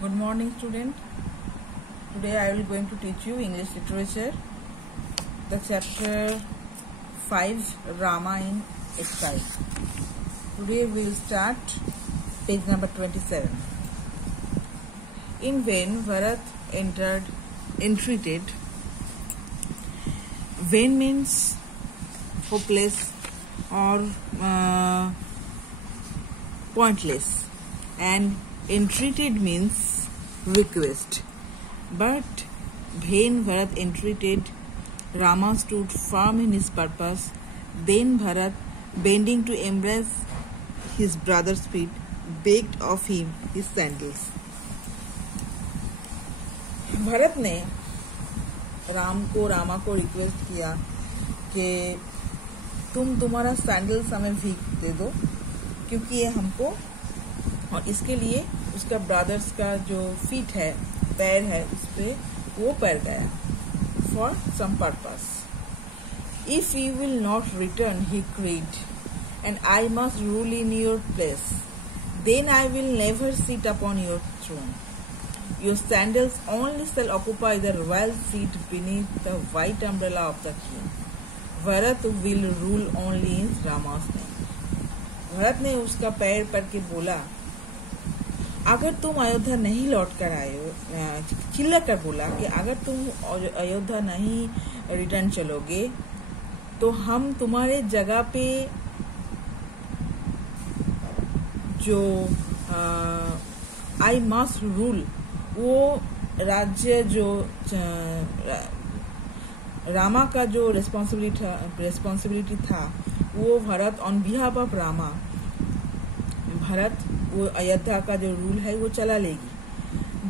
Good morning, student. Today I will going to teach you English literature, the chapter 5 Rama in Exile. Today we will start page number 27. In vain Bharat entreated. Vain means hopeless or pointless, and entreated means request. But when Bharat entreated, Rama stood firm in his purpose. Then Bharat, bending to embrace his brother's feet, begged of him his sandals. Bharat ने रामा को request किया कि तुम्हारा sandals हमें भीख दे दो, क्योंकि ये हमको, और इसके लिए उसका ब्रदर्स का जो फीट है, पैर है, उस पे वो पैर गया for some purpose. If you will not return, he cried, and I must rule in your place, then I will never sit upon your throne. Your sandals only shall occupy the royal seat beneath the white umbrella of the king. Bharat will rule only in Rama's name. Bharat ने उसका पैर पकड़ के बोला, अगर तुम अयोध्या नहीं लौट कर आए हो, चिल्ला कर बोला कि अगर तुम अयोध्या नहीं रिटर्न चलोगे तो हम तुम्हारे जगह पे जो आई मस्ट रूल, वो राज्य जो रामा का जो रिस्पॉन्सिबिलिटी था वो Bharat on behalf of Rama, Bharat वो अयोध्या का जो रूल है वो चला लेगी.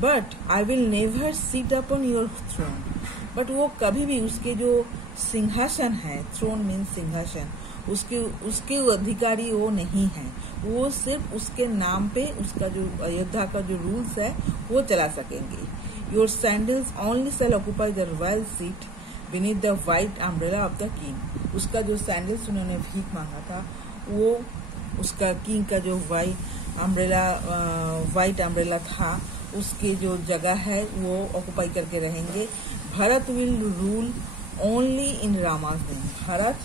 But I will never sit upon your throne, but वो कभी भी उसके जो सिंहासन है, थ्रोन मीन्स सिंहासन, उसके अधिकारी वो नहीं है. वो सिर्फ उसके नाम पे उसका जो अयोध्या का जो रूल्स है वो चला सकेंगे. Your sandals only shall occupy the royal seat beneath the white umbrella of the king. उसका जो सैंडल्स उन्होंने भीख मांगा था वो उसका किंग का जो वाइट अम्ब्रेला था उसके जो जगह है वो ऑक्यूपाई करके रहेंगे. Bharat will rule only in रामास name. Bharat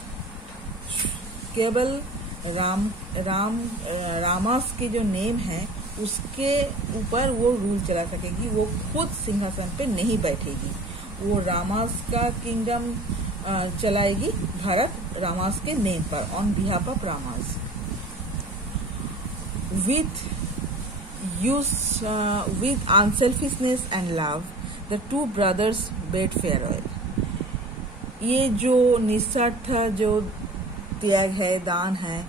केवल रामास के जो नेम है उसके ऊपर वो रूल चला सकेगी. वो खुद सिंहासन पे नहीं बैठेगी, वो रामास का किंगडम चलाएगी. भरत रामास के नेम पर, on behalf of रामास. with unselfishness and love, the two brothers bade farewell. ये जो निस्वार्थ जो त्याग है, दान है,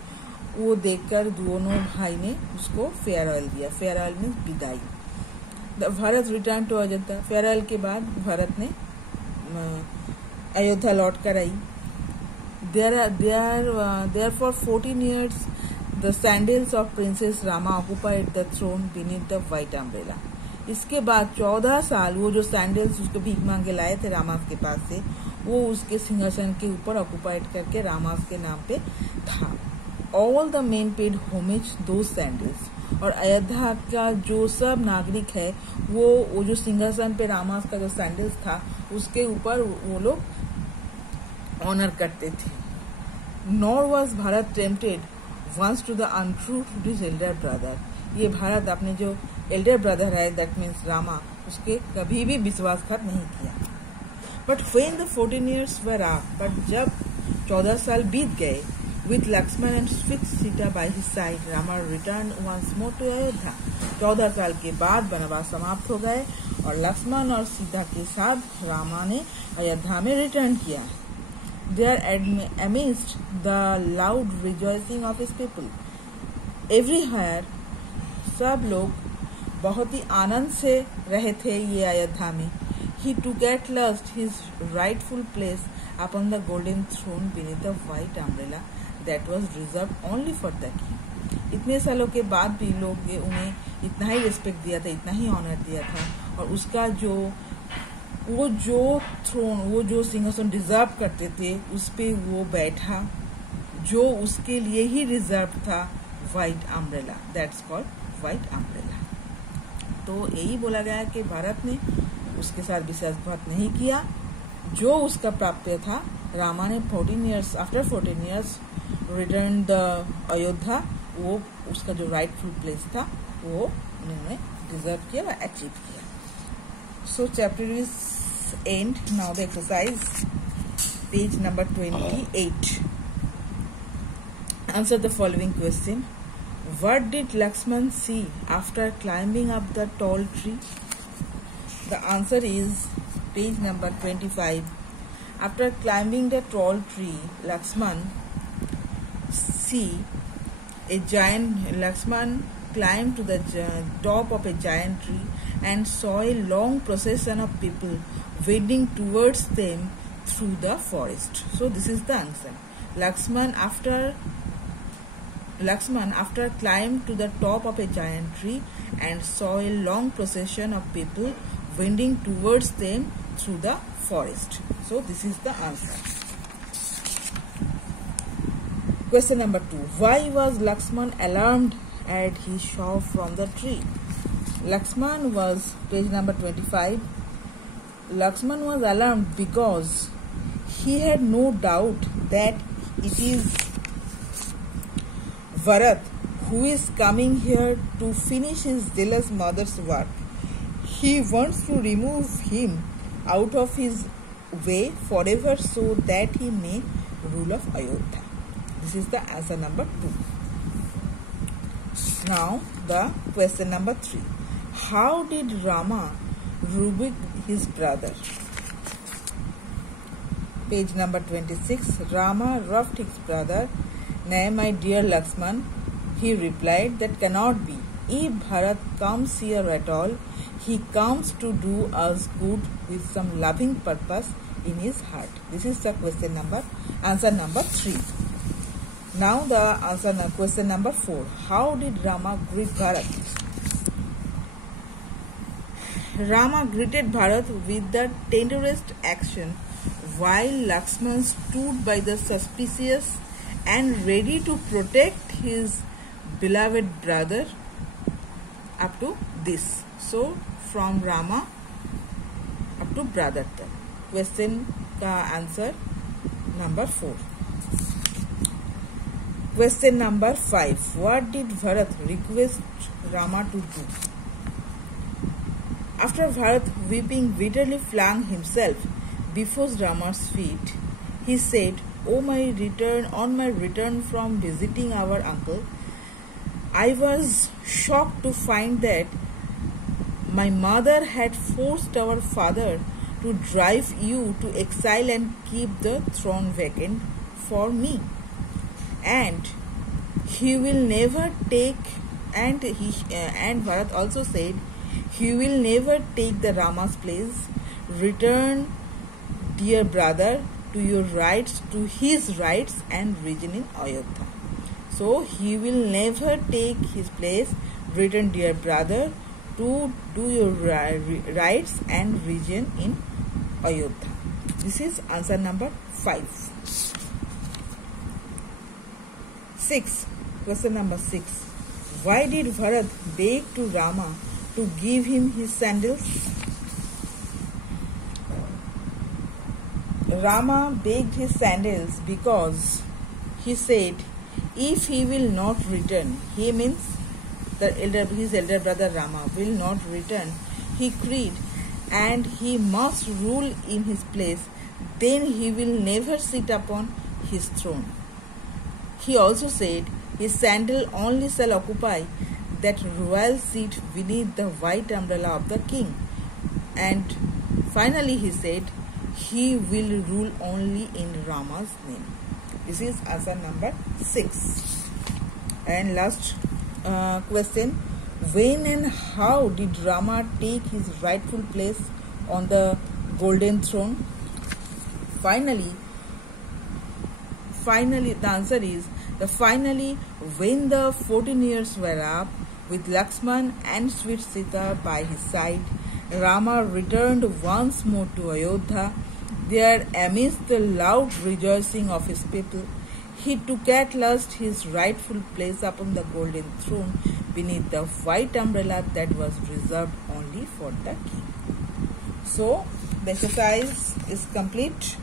वो देखकर दोनों भाई ने उसको फेयरवेल दिया. फेयरवेल मीन्स विदाई. Bharat return to Ayodhya. Farewell के बाद भरत ने अयोध्या लौट कर आई. There for 14 years the sandals of prince's Rama occupied the throne beneath the white umbrella. इसके बाद 14 साल वो जो सैंडल्स उसको भीख मांगे लाए थे रामास के पास से, वो उसके सिंहासन के ऊपर ऑक्यूपाइड करके रामास के नाम पे था. All the main paid homage दो सैंडल्स. और अयोध्या का जो सब नागरिक है वो जो सिंहासन पे रामास का जो सैंडल्स था उसके ऊपर वो लोग ऑनर करते थे. Nor was Bharat tempted once to the untruth to his elder brother. ये भारत अपने जो एल्डर ब्रदर है, दैट मीन्स रामा, उसके कभी भी विश्वासघात नहीं किया. But when the 14 years were up, but जब 14 साल बीत गए, with Lakshman and fixed Sita by his side, Rama returned once more to Ayodhya. 14 साल के बाद वनवास समाप्त हो गए और लक्ष्मण और सीता के साथ रामा ने अयोध्या में रिटर्न किया. There amidst the loud rejoicing of his people, everywhere सब लोग बहुत ही आनंद से रहे थे ये अयोध्या में. He took at last his rightful place upon the golden throne beneath the white umbrella that was reserved only for the king. इतने सालों के बाद भी लोग उन्हें इतना ही रिस्पेक्ट दिया था, इतना ही ऑनर दिया था, और उसका वो जो थ्रोन, वो जो सिंहासन डिजर्व करते थे उस पे वो बैठा, जो उसके लिए ही रिजर्व था, white umbrella. That's called white umbrella. तो यही बोला गया है कि भारत ने उसके साथ विश्वासघात नहीं किया। जो उसका प्राप्य था, रामा ने 14 years after 14 years return the Ayodhya, वो उसका जो राइटफुल प्लेस था वो उन्होंने डिजर्व किया व अचीव किया। सो chapter is and. Now the exercise, page number 28. Answer the following question. What did Lakshman see after climbing up the tall tree? The answer is page number 25. After climbing the tall tree, Lakshman climbed to the top of a giant tree and saw a long procession of people wading towards them through the forest. So this is the answer. Lakshman after climbed to the top of a giant tree and saw a long procession of people wending towards them through the forest. So this is the answer. Question number 2. Why was Lakshman alarmed as he saw from the tree? Lakshman was, page number 25. Lakshman was alarmed because he had no doubt that it is Bharat who is coming here to finish his jealous mother's work. He wants to remove him out of his way forever so that he may rule of Ayodhya. This is the answer number 2. Now the question number 3. How did Rama rebuke his brother? Page number 26. Rama roughed his brother. Nay, my dear Lakshman, he replied, that cannot be. If Bharat comes here at all, he comes to do us good with some loving purpose in his heart. This is the answer number 3. Now the question number 4. How did Rama greet Bharat? Rama greeted Bharat with the tenderest action, while Lakshman stood by the suspicious and ready to protect his beloved brother up to this. So from Rama up to brother तक. Question का answer number 4. Question number 5. What did Bharat request Rama to do? After Bharat weeping bitterly flung himself before Rama's feet, he said, on my return from visiting our uncle, I was shocked to find that my mother had forced our father to drive you to exile and keep the throne vacant for me. And he will never take, and Bharat also said, he will never take the Rama's place. Return, dear brother, to his rights and region in Ayodhya. So he will never take his place. Return, dear brother, to do your rights and region in Ayodhya. This is answer number 5. 6. Question number 6. Why did Bharat beg to Rama to give him his sandals? Rama begged his sandals because he said, if he will not return, he means his elder brother Rama will not return, he cried, and he must rule in his place, then he will never sit upon his throne. He also said, his sandal only shall occupy that royal seat beneath the white umbrella of the king. And finally he said, he will rule only in Rama's name. This is answer number 6. And last question. When and how did Rama take his rightful place on the golden throne? Finally, the answer is finally when the 14 years were up, with Lakshman and sweet Sita by his side, Rama returned once more to Ayodhya. There, amidst the loud rejoicing of his people, he took at last his rightful place upon the golden throne beneath the white umbrella that was reserved only for the king. So the exercise is complete.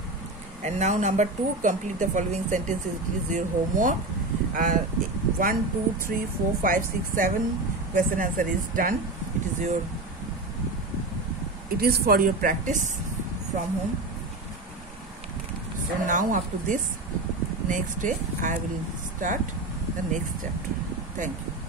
And now number 2, complete the following sentences. It is your homework. 1, 2, 3, 4, 5, 6, 7 question answer is done. It is for your practice from home. So now after this, next day I will start the next chapter. Thank you.